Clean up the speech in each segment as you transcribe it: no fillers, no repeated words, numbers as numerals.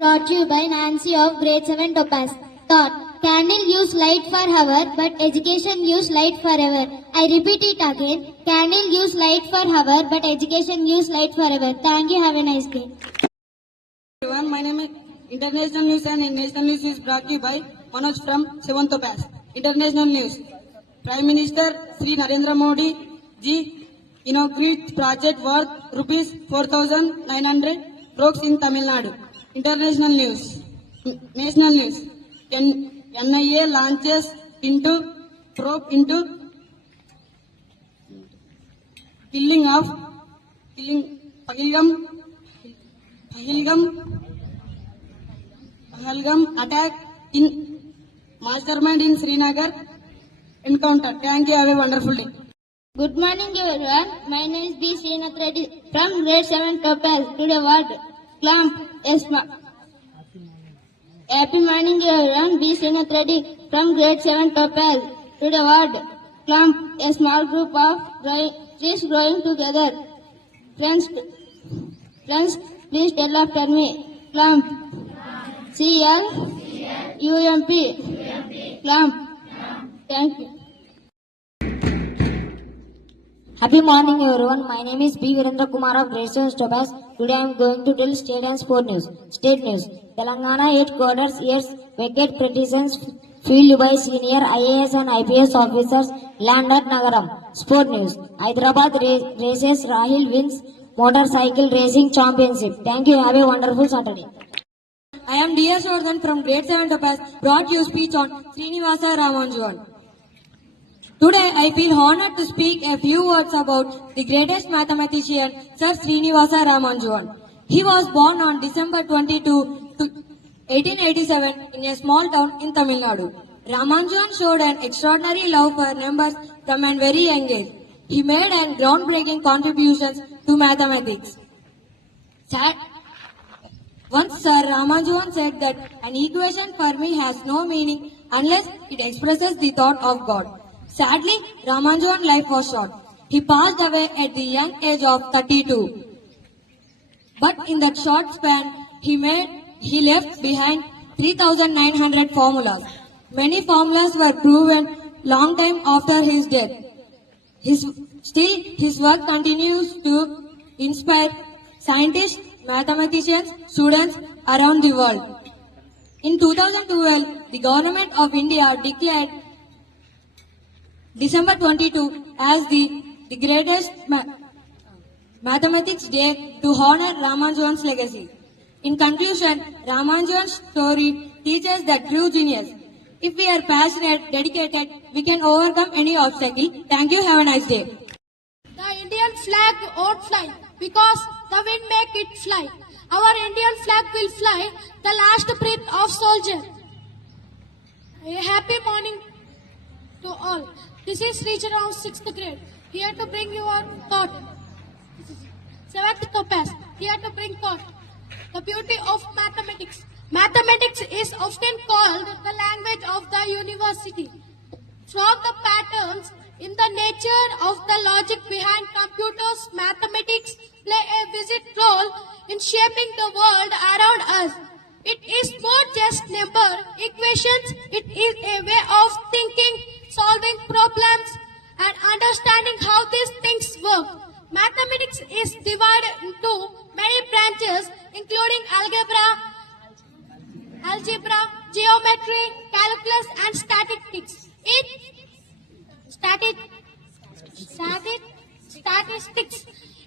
Brought to you by Nancy of Grade 7 Topaz. Thought. Candle use light for hour, but education use light forever. I repeat it again. Candle use light for hour, but education use light forever. Thank you. Have a nice day. Everyone, my name is International News and National News is brought to you by Manoj from 7 Topaz. International News. Prime Minister Sri Narendra Modi ji inaugurates project worth rupees 4,900 crores in Tamil Nadu. International News. National News. NIA launches probe into killing Pahalgam attack in mastermind in Srinagar encounter. Thank you. Have a wonderful day. Good morning, everyone. My name is B. Srinath Reddy from Grade 7 Topaz. Today, word clamp. Happy morning, everyone. B. Srinath Reddy from Grade 7 Topaz. Today, word clump. A small group of trees growing together. Friends, please tell after me. Clump. C-L-U-M-P. Clump. Thank you. Happy morning, everyone. My name is B. Virendra Kumar of Grade 7 Topaz. Today I am going to tell state and sport news. State news. Telangana headquarters years vacate petitions filed by senior IAS and IPS officers land at Nagaram. Sport news. Hyderabad races Rahil wins motorcycle racing championship. Thank you. Have a wonderful Saturday. I am D.S. Vardhan from Grade 7 Topaz. Brought you speech on Srinivasa Ramanjuan. Today, I feel honored to speak a few words about the greatest mathematician, Sir Srinivasa Ramanjuan. He was born on December 22, 1887 in a small town in Tamil Nadu. Ramanjuan showed an extraordinary love for numbers from a very young age. He made an groundbreaking contributions to mathematics. Once Sir Ramanjuan said that an equation for me has no meaning unless it expresses the thought of God. Sadly, Ramanjuan's life was short. He passed away at the young age of 32. But in that short span, he left behind 3,900 formulas. Many formulas were proven long time after his death. Still, his work continues to inspire scientists, mathematicians, students around the world. In 2012, the Government of India declared December 22 as the greatest Mathematics Day to honor Ramanjuan's legacy. In conclusion, Ramanjuan's story teaches that true genius. If we are passionate, dedicated, we can overcome any obstacle. Thank you. Have a nice day. The Indian flag won't fly because the wind make it fly. Our Indian flag will fly the last breath of soldier. A happy morning to all. This is Region of 6th grade. Here to bring your thought. 7th Topaz. Here to bring thought. The beauty of mathematics. Mathematics is often called the language of the university. From the patterns in the nature of the logic behind computers, mathematics play a vital role in shaping the world around us. It is more just number equations. It is a way of thinking, solving problems, and understanding how these things work. Mathematics is divided into many branches, including algebra, geometry, calculus, and statistics.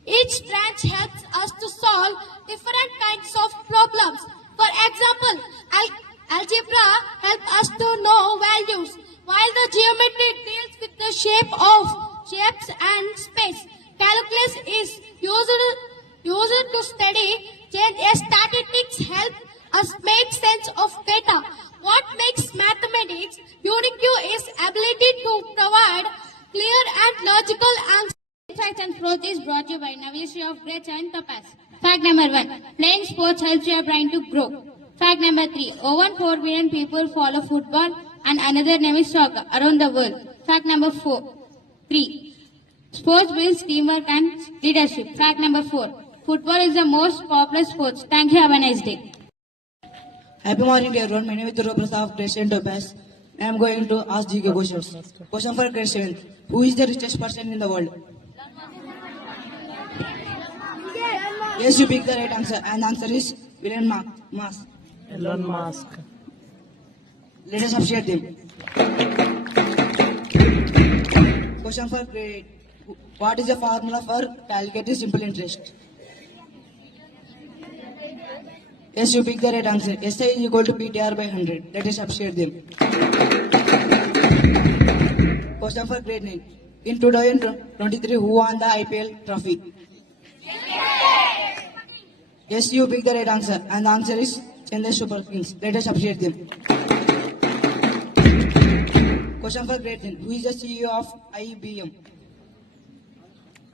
Each branch helps us to solve different kinds of problems. For example, algebra helps us to know values, while the geometry deals with the shapes and space. Calculus is used to study change. Statistics help us make sense of data. What makes mathematics unique is ability to provide clear and logical answers. Facts and Growth is brought to you by Navishri of Grade 7 Topaz. Fact number 1. Playing sports helps your brain to grow. Fact number 3. Over 4 billion people follow football and another name is soccer around the world. Fact number 3. Sports builds teamwork and leadership. Fact number 4. Football is the most popular sport. Thank you. Have a nice day. Happy morning to everyone. My name is Grade VII Topaz. I am going to ask GK questions. Question for Grade 7. Who is the richest person in the world? Yes, you pick the right answer. And the answer is Elon Musk. Elon Musk. Let us appreciate them. Question for Grade. What is the formula for calculating simple interest? Yes, you pick the right answer. SI is equal to PTR by 100. Let us appreciate them. Question for Grade 9. In 2023, who won the IPL trophy? Yes, you pick the right answer. And the answer is Chennai Super Kings. Let us appreciate them. Question for Grade 10. Who is the CEO of IBM?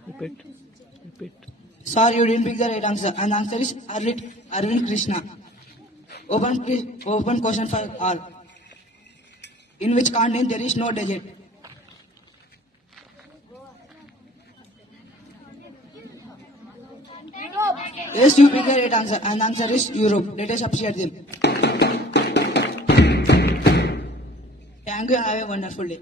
Repeat. Sorry, you didn't pick the right answer. And the answer is Arvind Krishna. Open question for all. In which continent there is no desert? Yes, you pick the right answer. And the answer is Europe. Let us appreciate them. Thank you and have a wonderful day.